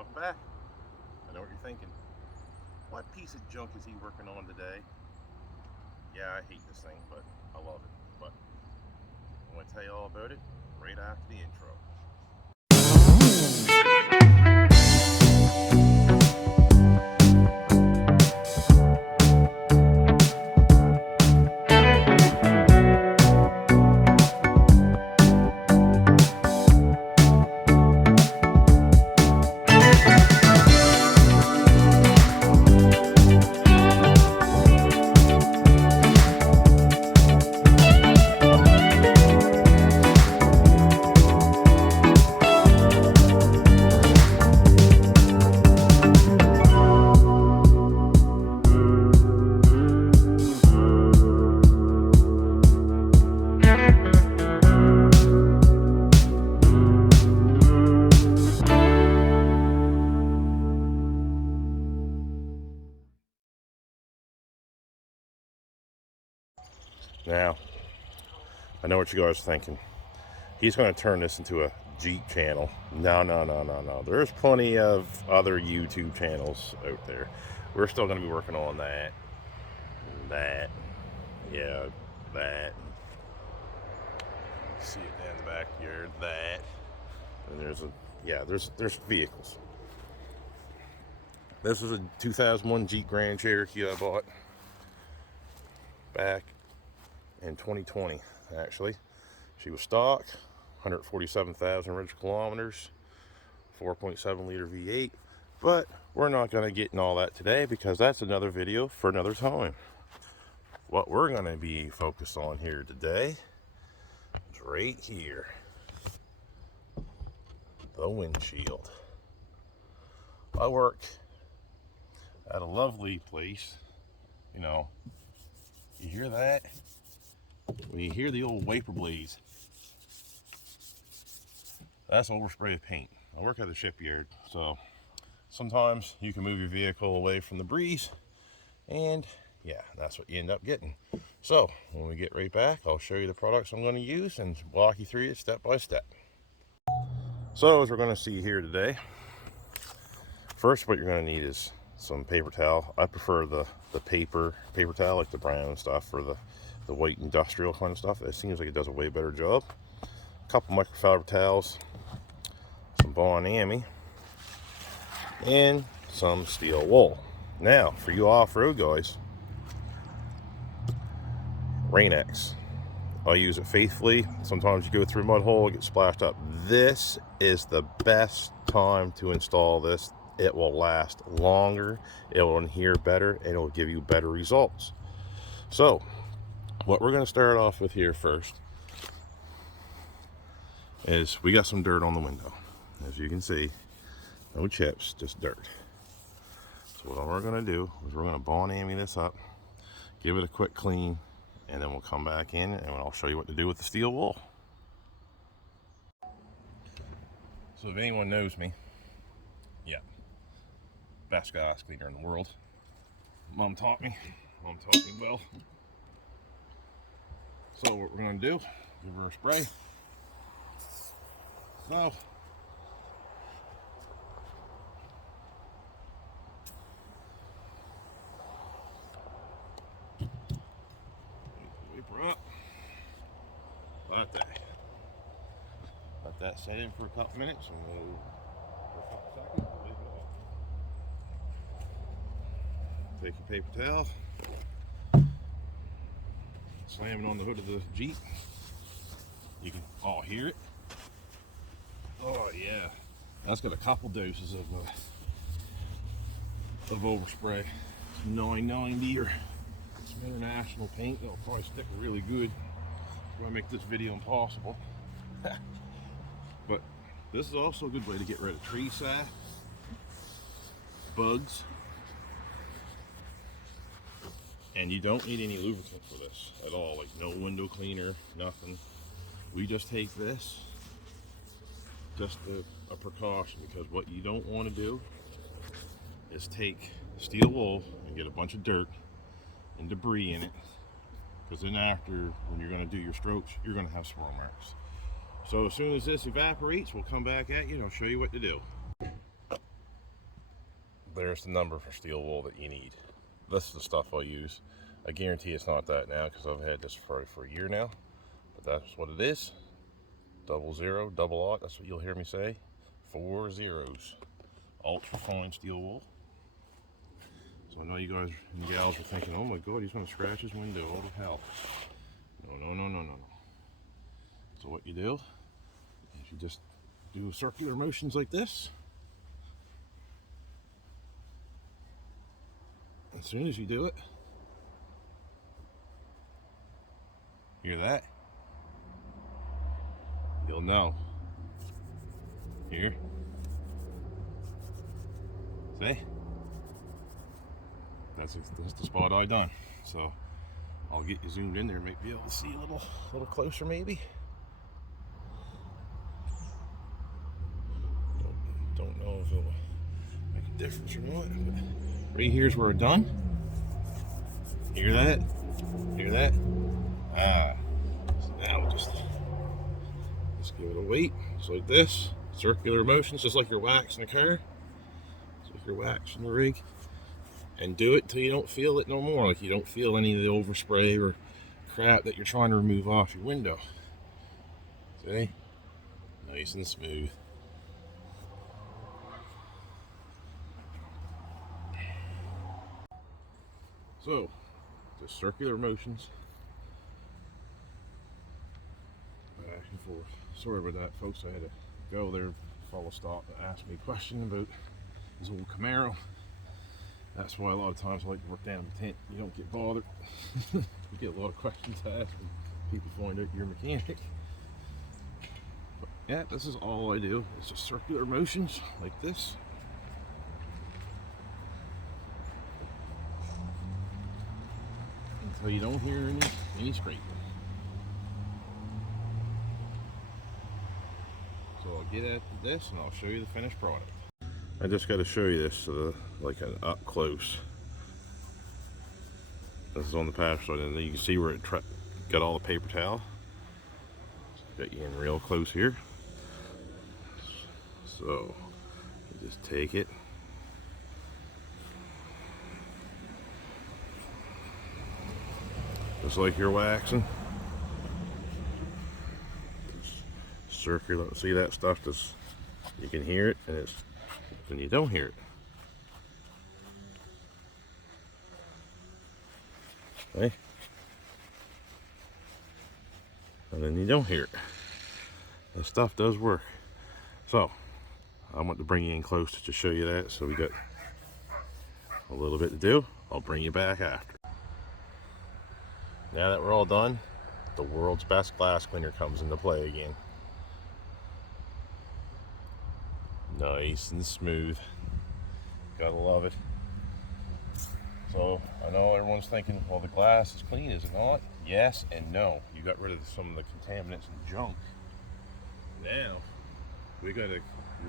Welcome back. I know what you're thinking. What piece of junk is he working on today? Yeah, I hate this thing, but I love it. But I'm going to tell you all about it right after the intro. Now, I know what you guys are thinking. He's going to turn this into a Jeep channel. No. There's plenty of other YouTube channels out there. We're still going to be working on that. See it down the backyard, that. And there's vehicles. This is a 2001 Jeep Grand Cherokee I bought back in 2020, actually. She was stock, 147,000 original kilometers, 4.7 liter V8, but we're not going to get in all that today because that's another video for another time. What we're going to be focused on here today is right here, the windshield. I work at a lovely place, you know. You hear that? When you hear the old wiper blades, that's overspray of paint. I work at the shipyard, so sometimes you can move your vehicle away from the breeze, and yeah, that's what you end up getting. So when we get right back, I'll show you the products I'm going to use and walk you through it step by step. So as we're going to see here today, first what you're going to need is some paper towel. I prefer the paper towel, like the brown stuff, for the white industrial kind of stuff. It seems like it does a way better job. A couple microfiber towels, some Bon-Ami, and some steel wool. Now, for you off-road guys, RainX. I use it faithfully. Sometimes you go through a mud hole, get splashed up. This is the best time to install this. It will last longer, it will adhere better, and it will give you better results. So what we're going to start off with here first is we got some dirt on the window. As you can see, no chips, just dirt. So what we're going to do is we're going to Bon-Ami this up, give it a quick clean, and then we'll come back in and I'll show you what to do with the steel wool. So if anyone knows me, yeah, best gas cleaner in the world. Mom taught me well. So what we're going to do, give her a spray. So sweep her up. Let that set in for a couple minutes, and we'll, for a couple seconds, we'll leave it off. Take your paper towel, slam it on the hood of the Jeep. You can all hear it. Oh yeah, that's got a couple doses of overspray. It's 990 or some international paint. That'll probably stick really good. It's gonna make this video impossible. But this is also a good way to get rid of tree sap, bugs, and you don't need any lubricant for this at all, like no window cleaner, nothing. We just take this, just a precaution, because what you don't want to do is take steel wool and get a bunch of dirt and debris in it, because then after, when you're going to do your strokes, you're going to have swirl marks. So as soon as this evaporates, we'll come back at you and I'll show you what to do. there's the number for steel wool that you need. This is the stuff I use. I guarantee it's not that now because I've had this for a year now, but that's what it is. 00, double aught, that's what you'll hear me say. 4 zeros. Ultra fine steel wool. So I know you guys and gals are thinking, oh my god, he's going to scratch his window, all the hell. No. So what you do is you just do circular motions like this. As soon as you do it, hear that? You'll know. Here. See? That's the spot I done. So I'll get you zoomed in there, maybe be able to see a little closer maybe. Don't know if it'll make a difference or not, but right here's where we're done. Hear that? Hear that? So now we'll just give it a weight, just like this. Circular motions, just like you're waxing a car. Just like you're waxing the rig. And do it till you don't feel it no more. Like you don't feel any of the overspray or crap that you're trying to remove off your window. See? Nice and smooth. So, just circular motions. Back and forth. Sorry about that, folks. I had to go there. Follow stop and ask me a question about this old Camaro. That's why a lot of times I like to work down in the tent. You don't get bothered. You get a lot of questions asked when people find out you're a mechanic. But yeah, this is all I do. It's just circular motions like this. Until you don't hear any scraping. So I'll get at this and I'll show you the finished product. I just got to show you this like an up close. This is on the passenger side, and then you can see where it got all the paper towel. Got you in real close here. So you just take it. Just like you're waxing. Just circular. See that stuff? Just you can hear it, and it's. And you don't hear it. Okay? And then you don't hear it. That stuff does work. So, I want to bring you in close to show you that. So we got a little bit to do. I'll bring you back after. Now that we're all done, the world's best glass cleaner comes into play again. Nice and smooth. Gotta love it. So I know everyone's thinking, well, the glass is clean, is it not? Yes and no. You got rid of some of the contaminants and junk. Now we gotta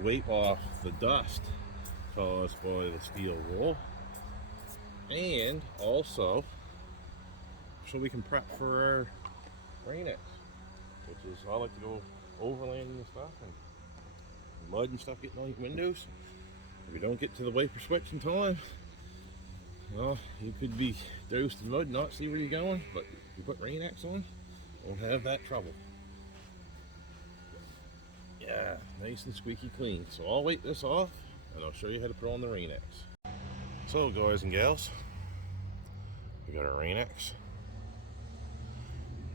wipe off the dust caused by the steel wool, and also so we can prep for our RainX, which is I like to go overland and stuff, and mud and stuff getting on your windows. If you don't get to the wiper switch in time, well, you could be doused in mud and not see where you're going. But if you put RainX on, you won't have that trouble. Yeah, nice and squeaky clean. So I'll wipe this off and I'll show you how to put on the RainX. So guys and gals, we got our RainX.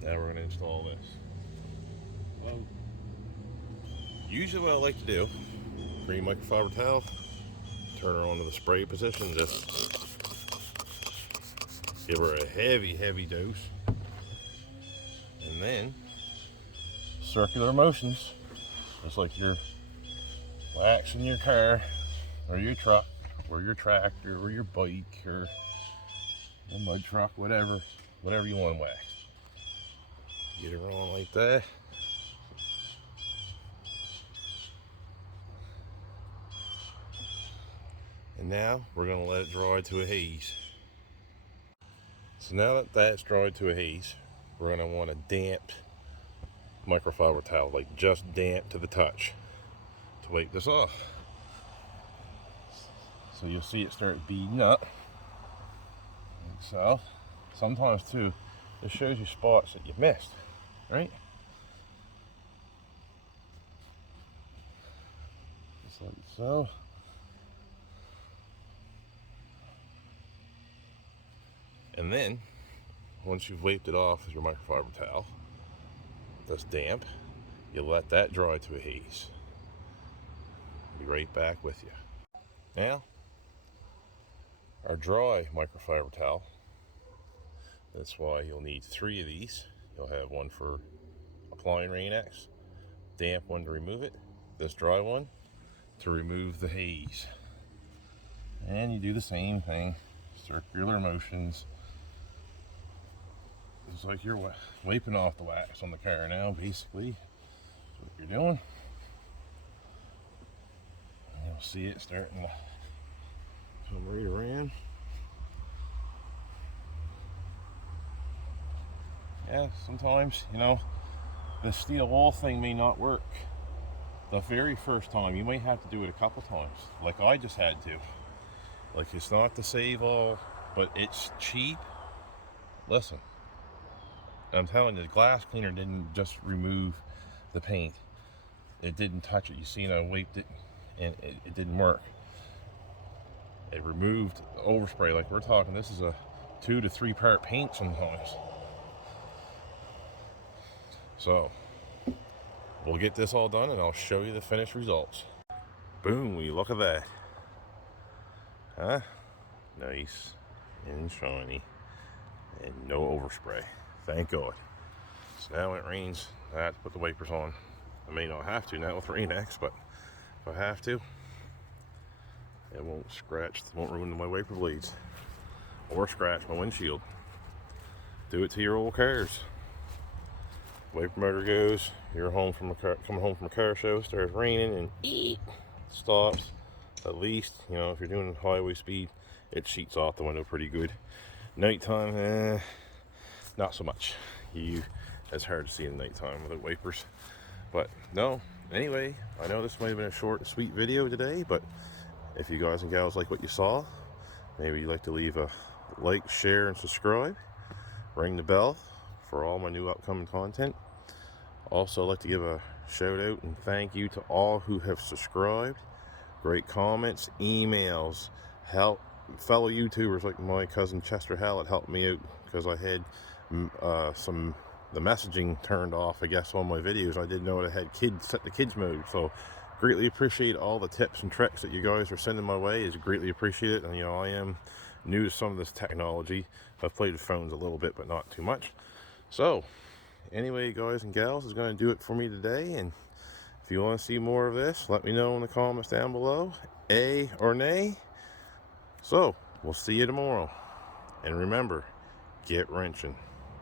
Now we're going to install this. Usually what I like to do, green microfiber towel, turn her onto the spray position, just give her a heavy dose, and then circular motions, just like you're waxing your car or your truck or your tractor or your bike or a mud truck, whatever you want to wax. Get her on like that. And now we're going to let it dry to a haze. So now that that's dried to a haze, we're going to want a damp microfiber towel, like just damp to the touch, to wipe this off. So you'll see it start beading up. Like so. Sometimes too, it shows you spots that you missed, right? Just like so. And then, once you've wiped it off with your microfiber towel, that's damp, you let that dry to a haze. I'll be right back with you. Now, our dry microfiber towel, that's why you'll need 3 of these. You'll have one for applying RainX, damp one to remove it, this dry one to remove the haze. And you do the same thing, circular motions. It's like you're wiping off the wax on the car now, basically. That's what you're doing. And you'll see it starting to come right around. Yeah, sometimes, you know, the steel wool thing may not work the very first time. You might have to do it a couple times, like I just had to. Like, it's not to save all, but it's cheap. Listen, I'm telling you, the glass cleaner didn't just remove the paint. It didn't touch it. You see, I wiped it and it didn't work. It removed overspray. Like, we're talking, this is a 2 to 3 part paint sometimes. So we'll get this all done and I'll show you the finished results. Boom, will you look at that? Huh? Nice and shiny and no overspray. Thank God. So now when it rains, I have to put the wipers on. I may not have to now with RainX, but if I have to, it won't scratch, it won't ruin my wiper blades or scratch my windshield. Do it to your old cars. Wiper motor goes, you're home from a car, coming home from a car show, starts raining and stops. At least, you know, if you're doing highway speed, it sheets off the window pretty good. Nighttime, not so much. It's hard to see in nighttime without wipers. But no, anyway, I know this might have been a short, sweet video today, but if you guys and gals like what you saw, maybe you'd like to leave a like, share, and subscribe. Ring the bell for all my new upcoming content. Also, I'd like to give a shout out and thank you to all who have subscribed. Great comments, emails, help. Fellow YouTubers like my cousin Chester Hallett helped me out because I had the messaging turned off, I guess, on my videos. I didn't know I had set the kids mode. So greatly appreciate all the tips and tricks that you guys are sending my way. Is greatly appreciated. And you know, I am new to some of this technology. I've played with phones a little bit, but not too much. So anyway, guys and gals, is going to do it for me today. And if you want to see more of this, let me know in the comments down below, A or nay. So we'll see you tomorrow, and remember, get wrenching.